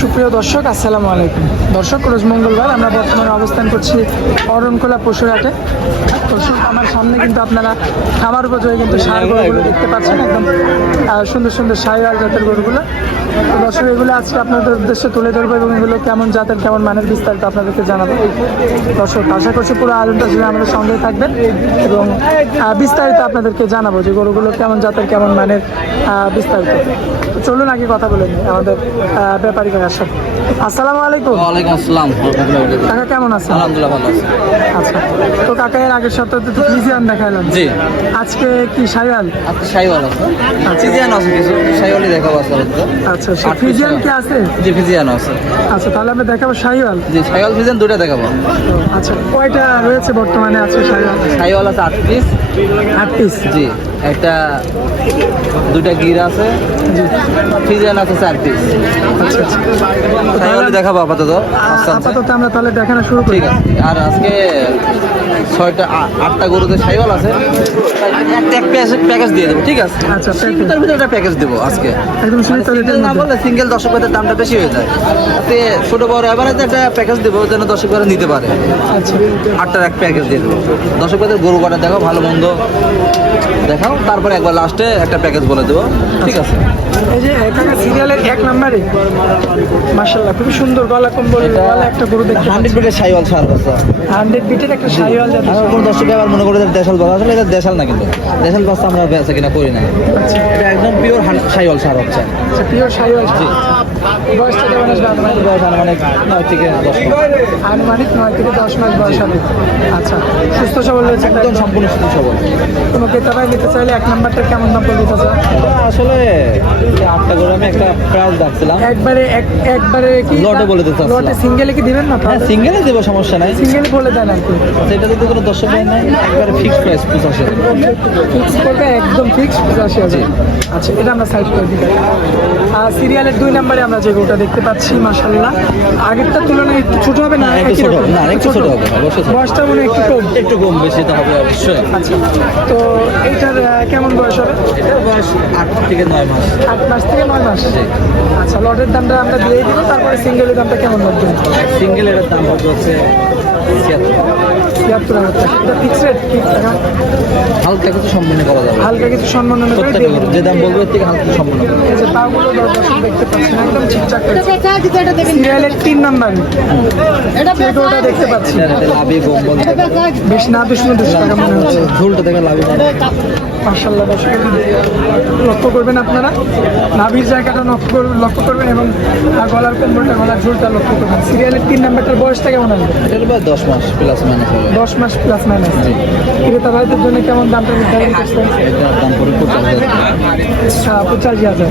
সুপ্রিয় দর্শক, আসসালামু আলাইকুম। দর্শক, রোজ মঙ্গলবার আমরা বর্তমানে অবস্থান করছি অরণখোলা পশুরহাটে। দর্শক, আমার সামনে কিন্তু আপনারা খামার উপযোগী কিন্তু ষাঁড় গরুগুলো দেখতে পাচ্ছেন, একদম সুন্দর সুন্দর শাহিওয়াল জাতের গরুগুলো। তো দর্শক, এগুলো আজকে আপনাদের উদ্দেশ্যে তুলে ধরবো এবং এগুলো কেমন জাতের কেমন মানের বিস্তারিত আপনাদেরকে জানাবো। দর্শক, আশা করছি পুরো আয়োজনটা জুড়ে আমাদের সঙ্গেই থাকবেন এবং বিস্তারিত আপনাদেরকে জানাবো যে গরুগুলো কেমন জাতের কেমন মানের বিস্তারিত। তো চলুন আগে কথা বলে নিই আমাদের ব্যাপারী কাকার সাথে। আসসালামু আলাইকুম। ওয়ালাইকুম আসসালাম। কাকা কেমন আছেন? আলহামদুলিল্লাহ ভালো আছি। আচ্ছা, তো কাকা এর আগের সপ্তাহে তো ফ্রিজিয়ান দেখালাম, জি আজকে কি শাহিওয়াল? আচ্ছা, শাহিওয়াল আছে, ফিজিয়ান আছে, কিছু শাহিওয়ালই দেখাবো আজকে। আচ্ছা, ফ্রিজিয়ান কি আছে? জি, ফিজিয়ান আছে। আচ্ছা, তাহলে আমরা দেখাবো শাহিওয়াল। জি, শাহিওয়াল ফিজিয়ান দুটো দেখাবো। আচ্ছা, কয়টা রয়েছে বর্তমানে আছে শাহিওয়াল? শাহিওয়াল আছে 8 পিস। 8 পিস? জি, একটা দুটা গির আছে। জি, ফিজিয়ান আছে 4 পিস। আচ্ছা আচ্ছা, শাহিওয়ালই দেখাবো আপাতত। আপাতত আমরা তাহলে দেখানো শুরু করি। ঠিক আছে, আর আজকে 8টা গরুতে শাহিওয়াল আছে, এক প্যাকেজ দিয়ে দেবো। ঠিক আছে, আচ্ছা, তার ভিতরে একটা প্যাকেজ দেবো আজকে। একদম সিঙ্গেল না বললে সিঙ্গেল দর্শকদের দামটা বেশি হয়ে যায়, তাতে ছোট বড় এভারেজে একটা প্যাকেজ দেবো যেন দর্শকরা নিতে পারে। আচ্ছা, 8টার এক প্যাকেজ দিয়ে দেবো। দর্শকদের গরু কাটা দেখো, ভালো মন্দ দেখাও, তারপরে একবার লাস্টে একটা প্যাকেজ বলে দেবো। ঠিক আছে, এই যে এখানে সিরিয়ালের 1 নম্বরে মাশাআল্লাহ খুবই সুন্দর গলা কম্বল ওয়ালা একটা গরু দেখতে 100 বিটের শাহিওয়াল সার আছে। 100 বিটের একটা শাহিওয়াল জাতের। আমার কোনো দর্শক আবার মনে করে যে দেশাল বাচ্চা, আসলে এটা দেশাল না, কিন্তু দেশাল বাচ্চা আমরা বেচা কিনা করি না। আচ্ছা, এটা একদম পিওর শাহিওয়াল সার হচ্ছে। আচ্ছা, পিওর শাহিওয়াল। জি, বয়সটা কেমন আসবে? বয়স আনুমানিক 9 থেকে 10 মাস। আনুমানিক 9 থেকে 10 মাস বয়স হবে। আচ্ছা, সুস্থ সবল রয়েছে একদম সম্পূর্ণ সুস্থ সবল। কোনো ক্রেতা ভাই নিতে চাইলে 1 নাম্বারটা কেমন দাম পড়বে চাচা? আসলে 8টা গরু আমি একটা প্রাইস ডাকছিলাম, একবারে কি লটে বলে দিতে চাচ্ছিলাম। লটে সিঙ্গেলে কি দিবেন না? হ্যাঁ, সিঙ্গেলে দেবো, সমস্যা নাই। সিঙ্গেলে বলে দেন আর কি। সেটা যদি কোনো দর্শক ভাই নাই, একবারে ফিক্সড প্রাইস 85,000। ফিক্স করবে, একদম ফিক্স 85,000। আচ্ছা, এটা আমরা সাইড করে দিই। আর সিরিয়ালের 2 নম্বরে আমরা যে গরুটা দেখতে পাচ্ছি, মাশাআল্লাহ আগেরটার তুলনায় একটু ছোট হবে না? একটু ছোট, না একটু ছোট হবে অবশ্যই। বয়সটা মনে হয় একটু কম। একটু কম বেশি তো হবে অবশ্যই। আচ্ছা, তো এইটার কেমন বয়স হবে? এটা বয়স 8 থেকে 9 মাস। 8 মাস থেকে 9 মাস। আচ্ছা, লটের দামটা আমরা দিয়ে দিব, তারপরে সিঙ্গেলের দামটা কেমন লাগবে? সিঙ্গেল এর দাম হচ্ছে 76,000 টাকা। এটা ফিক্স রেট? হালকা কিছু সম্মান করা যাবে, হালকা কিছু সম্মান প্রত্যেকটা গরু যে দাম বলবো এর থেকে হালকা কিছু সম্মান হবে। এই যে পাগুলো দর্শক দেখতে পাচ্ছেন একদম ঠিকঠাক রয়েছে। সিরিয়ালের 3 নাম্বার সেই গরুটা দেখতে পাচ্ছি, এটা লাভি কম্বল বেশ না দুশো টাকা মনে হচ্ছে। ঝুলটা দেখে লাভি মাশাআল্লাহ, দর্শক লক্ষ্য করবেন আপনারা, নাভির জায়গাটা লক্ষ্য করবেন এবং গলার কম্বলটা, গলার ঝুলটা লক্ষ্য করবেন। সিরিয়ালের 3 নাম্বারটার বয়সটা কেমন আসবে? এটার বয়স 10 মাস প্লাস মাইনাস হবে। 10 মাস প্লাস মাইনাস। ক্রেতা ভাইদের জন্য কেমন দামটা নির্ধারণ করছেন? এটার দাম পড়ে 85,000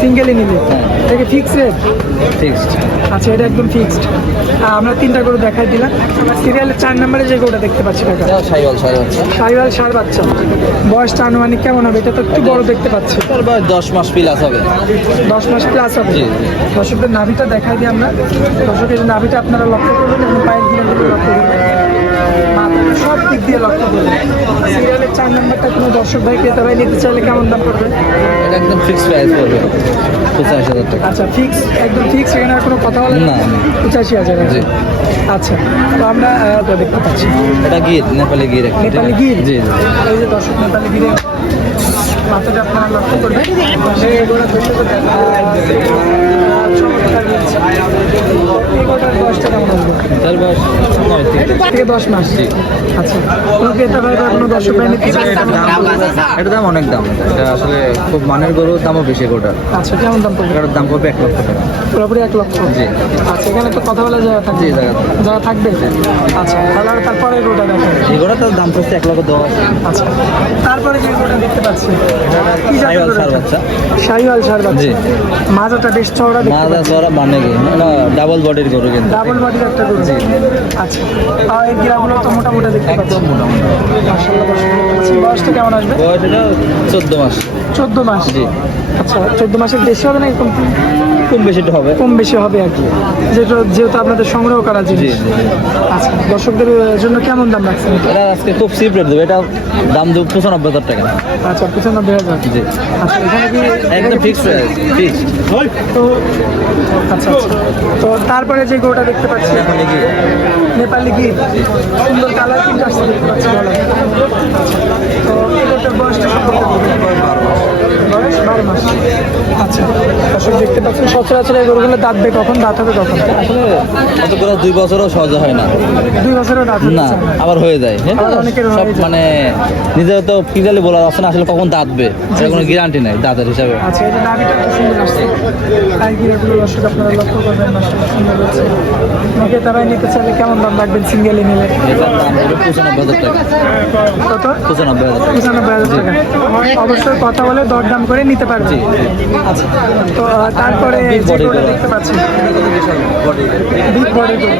সিঙ্গেলই নিলে। এটা ফিক্স রেট? ফিক্সড। আচ্ছা, এটা একদম ফিক্সড। আমরা 3টা গরু দেখাই দিলাম। সিরিয়ালের 4 নম্বরে যে গরুটা দেখতে পাচ্ছি কাকা, শাহিওয়াল সার হচ্ছে। শাহিওয়াল ষাঁড় বাচ্চা, বয়সটা আনুমানিক কেমন হবে? এটা তো একটু বড় দেখতে পাচ্ছি। তার বয়স 10 মাস প্লাস হবে। 10 মাস প্লাস হবে। জি। দর্শকদের নাভিটা দেখাই দিই আমরা। দর্শকের নাভিটা আপনারা লক্ষ্য করবেন এবং পায়ের দিকে লক্ষ্য করবেন, মাথাটা সব দিক দিয়ে লক্ষ্য করবেন। সিরিয়ালের 4 নম্বরটা কোনো দর্শক ভাই ক্রেতা ভাই নিতে চাইলে কেমন দাম পড়বে? এটা একদম ফিক্সড প্রাইস পড়বে 85,000 টাকা। আচ্ছা, ফিক্স, একদম ফিক্স, এখানে আর কোনো কথা বলে না, 85,000। জি। আচ্ছা, তো আমরা তো দেখতে পাচ্ছি এটা গির, নেপালি গির একটা। নেপালি গির। জি জি। এই যে দর্শক, নেপালি গিরে মাথাটা আপনারা লক্ষ্য করবেন। চমৎকার রয়েছে। এই গরুটার বয়সটা কেমন আসবে? তার বয়স 9 থেকে 10 মাস। আচ্ছা, কোনো ক্রেতা ভাই বা কোনো দর্শক ভাই নিতে চাইলে কেমন দাম পড়বে? এটার দাম অনেক দাম, এটা আসলে খুব মানের গরুর দামও বেশি গোটার। আচ্ছা, কেমন দাম পড়বে? এটার দাম পড়বে 1 লক্ষ টাকা। পুরোপুরি 1 লক্ষ? জি। আচ্ছা, এখানে তো কথা বলা যায় থাকবে? জি, জায়গা যারা থাকবে। আচ্ছা, তাহলে তারপরে গরুটা দেখাবে। এই গরুটার দাম পড়ছে 1,10,000। আচ্ছা, তারপরে যে গরুটা দেখতে পাচ্ছি, কি জাতের শাহিওয়াল গরু? সার বাচ্চা। শাহিওয়াল ষাঁড় বাচ্চা। জি। মাজাটা বেশ চওড়া দেখতে মাদা পাচ্ছি। চড়া মানে কি ডাবল বডির গরু কিন্তু। ডাবল বডির একটা গরু। আচ্ছা, আর এই গিরাগুলো তো মোটামুটি দেখতে পাচ্ছি। একদম মোটামুটি। মাশাআল্লাহ, দর্শক দেখতে পাচ্ছি। বয়সটা কেমন আসবে? বয়স এটা 14 মাস। 14 মাস। জি। আচ্ছা 14 মাসের বেশি হবে না এরকম কম বেশিটা হবে। কম বেশি হবে আর কি, যেহেতু আপনাদের সংগ্রহ করা জি জিনিস। জি। আচ্ছা দর্শকদের জন্য কেমন দাম রাখছেন এটা? এটা আজকে খুব চিপ রেট দেবো, এটা দাম দেবো 95,000 টাকা। আচ্ছা 95,000। জি আচ্ছা এখানে কি একদম ফিক্সড প্রাইস, ফিক্সড। তো আচ্ছা আচ্ছা, তো তারপরে যে গরুটা দেখতে পাচ্ছি নেপালি গির, সুন্দর কালার কিন্তু আসছে দেখতে পাচ্ছি ভালো। তো এটার বয়সটা সম্পর্কে বলবেন? বয়স 12 মাস। আচ্ছা দর্শক দেখতে পাচ্ছেন সচরাচর এই গরুগুলো দাঁতবে কখন, দাঁত হবে কখন? আসলে কতগুলো 2 বছরও সহজে হয় না। 2 বছরের দাঁত না হচ্ছে না। আবার হয়ে যায়, হ্যাঁ আবার অনেকের সব হয়ে যায়। মানে নিজের তো ক্লিয়ারলি বলা যাচ্ছে না আসলে কখন দাঁতবে, এর কোনো গ্যারান্টি নাই দাঁতের হিসাবে। আচ্ছা এটা দাবিটা একটু সুন্দর আসছে, তাই গিরেগুলো দর্শক আপনারা লক্ষ্য করবেন, মাশাআল্লাহ সুন্দর হচ্ছে। আমাকে তারাই নিতে চাইলে কেমন দাম রাখবেন সিঙ্গেলি নিলে? এটার দাম হলো 95,000 টাকা। কত? 95,000 টাকা। 95,000 টাকা। অবশ্যই কথা বলে দরদাম করে নিতে পারবে। আচ্ছা তো তারপরে Big যে body গরুটা গরু। দেখতে পাচ্ছি বডি। বিগ বডি গরু।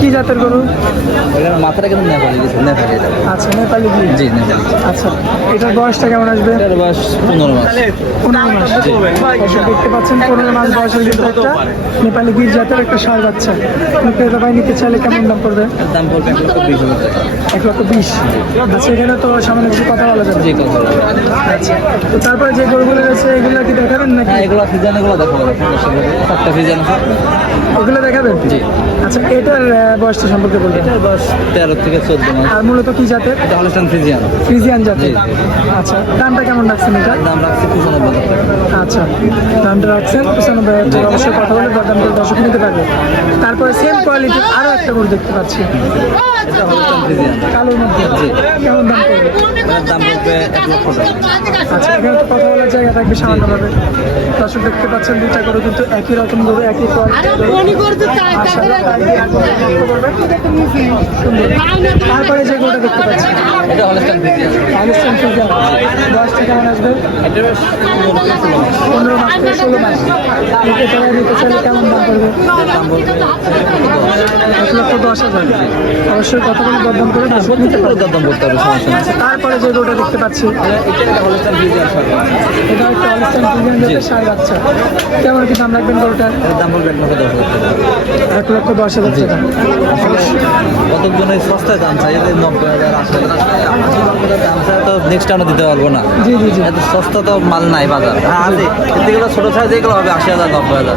কি জাতের গরু? ওটার মাথাটা কিন্তু নেপালি গেছে, নেপালি এটা। আচ্ছা নেপালি গির। জি নেপালি। আচ্ছা এটার বয়সটা কেমন আসবে? এটার বয়স 15 মাস। 15 মাস। দর্শক দেখতে পাচ্ছেন 15 মাস বয়সের কিন্তু একটা নেপালি গির জাতের একটা ষাঁড় বাচ্চা। ক্রেতা ভাই নিতে চাইলে কেমন দাম পড়বে? এর দাম পড়বে 1,20,000 টাকা। 1,20,000। আচ্ছা এখানে তো সামান্য কিছু কথা বলা যাবে। জি কথা বলবো। আচ্ছা তো তারপরে যে গরুগুলো রয়েছে এগুলো কি দেখাবেন নাকি? হ্যাঁ এগুলো ফিজান, এগুলো দেখো একটা ফিজান আছে। ওগুলো দেখাবেন? জি। আচ্ছা এটার বয়সটা সম্পর্কে বলবেন? এটার বয়স 13 থেকে 14 মাস। আর মূলত কি জাতের? এটা হলস্টাইন ফিজিয়ান। ফ্রিজিয়ান জাতের। জি। আচ্ছা দামটা কেমন রাখছেন এটা? দাম রাখছি 95,000 টাকা। আচ্ছা দামটা রাখছেন 95,000 টাকা। অবশ্যই কথা বলে দরদাম করে দর্শক নিতে পারবে। তারপরে সেম কোয়ালিটির আরও একটা গরু দেখতে পাচ্ছি এটা হলস্টাইন ফিজিয়ান। কালোর মধ্যে। জি। কেমন দাম পড়বে? এটার দাম পড়বে 1 লক্ষ টাকা। আচ্ছা এখানে তো কথা বলার জায়গা থাকবে সামান্যভাবে। দর্শক দেখতে পাচ্ছেন দুইটা গরু কিন্তু একই রকম গরু, একই কোয়ালিটির গরু। তারপরে যে গরুটা দেখতে পাচ্ছি এটা হলস্টাইন ফিজিয়ান। আলিস্তান ফিজার, বয়সটা কেমন আসবে? এটার বয়স 15 মাস থেকে 16 মাস। নিতে চাইলে নিতে চাইলে কেমন দাম পড়বে? দাম পড়বে 1,10,000। অবশ্যই কথা বলে দরদাম করে দর্শক নিতে পারবে। দাম করতে হবে, সমস্যা নেই। তারপরে যে গরুটা দেখতে পাচ্ছি এটা হলস্টাইন ফিজিয়ান সরকার। এটা একটা আলিস্তান ফিজার জাতের ষাঁড় বাচ্চা। কেমন কি দাম রাখবেন গরুটার? এটার দাম পড়বে 1,10,000 টাকা। 1,10,000 কতজনের সস্তায় দাম চাই, এদের 90,000 80,000 দাম চাই তো নেক্সট টাইমও দিতে পারবো না। জি জি জি। এত সস্তা তো মাল নাই বাজার। হ্যাঁ আছে, যেগুলো ছোটো সাইজ যেগুলো হবে 80,000 90,000।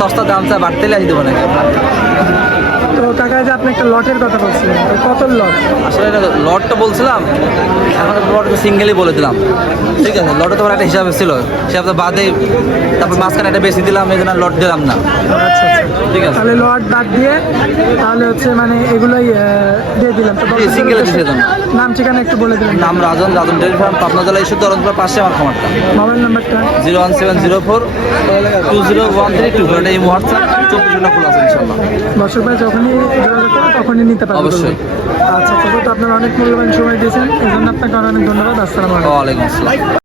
সস্তা দাম চাই বাড়তে আসি দেবো নাকি আমরা। তো কাকা যে আপনি একটা লটের কথা বলছিলেন, তো কত লট? আসলে এটা লটটা বলছিলাম, এখন লট সিঙ্গেলই বলে দিলাম। ঠিক আছে, লটে তোমার একটা হিসাবে ছিল, সে আপনার বাদে তারপর মাঝখানে একটা বেশি দিলাম, এই জন্য লট দিলাম না। আচ্ছা আচ্ছা ঠিক আছে। তাহলে লট বাদ দিয়ে তাহলে হচ্ছে মানে এগুলোই দিয়ে দিলাম। তো দর্শকদের single এ উদ্দেশ্যে দিয়ে দিলাম। নাম ঠিকানা একটু বলে দিলেন। নাম রাজন, রাজন ডেয়ারি ফার্ম, পাবনা জেলা ঈশ্বর অরঞ্জপুর পাশে আমার খামারটা। মোবাইল নাম্বারটা? 01704 201324। এটা এই মুহূর্তে 24 ঘন্টা খোলা আছে ইনশাল্লাহ। দর্শক ভাই যখনই যোগাযোগ করবে তখনই নিতে পারবে। অবশ্যই। আচ্ছা তো আপনার অনেক মূল্যবান সময় দিয়েছেন, এই জন্য আপনাকে অনেক ধন্যবাদ। আসসালামু আলাইকুম। ওয়ালাইকুম আসসালাম।